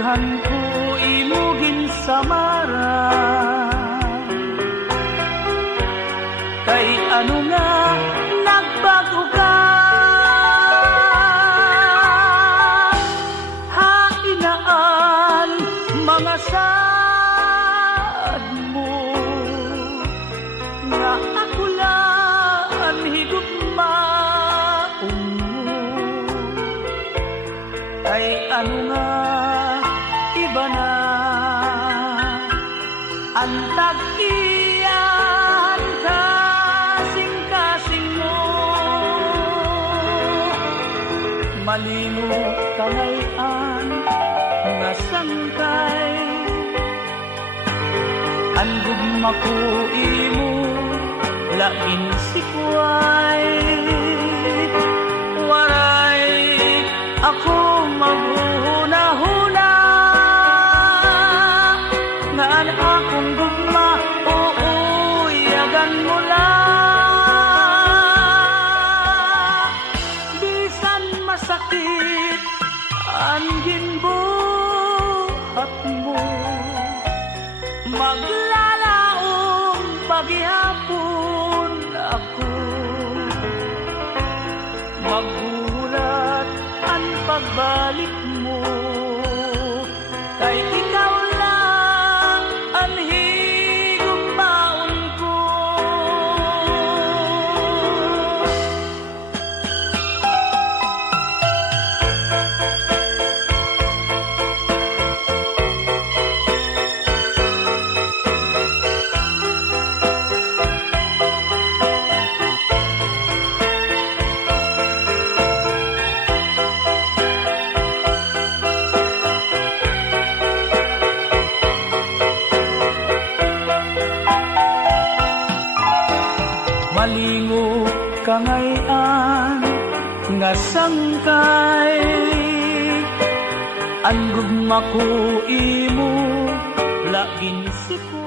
daghan ko imugin samara. Kay ano nga nagbago ka, hainaan mga sad mo, nga ako lang higugmaon mo. Kay ano nga iba na ang tag-iyan kasing-kasing mo. Malino kalayan nga sangkay, ang gugma ko imo lain sikway. Waray ako maghuna-huna, nga akong gugma uuyagan mo lang. Bisan masakit ang ginbuhat mo, maglalaong paghihapon ako, magbulat ang pagbalik mo. Kay ikaw lang ang higugmaon ko. Malingo kangayan nga sangkay, ang gugma ko imo laging siko.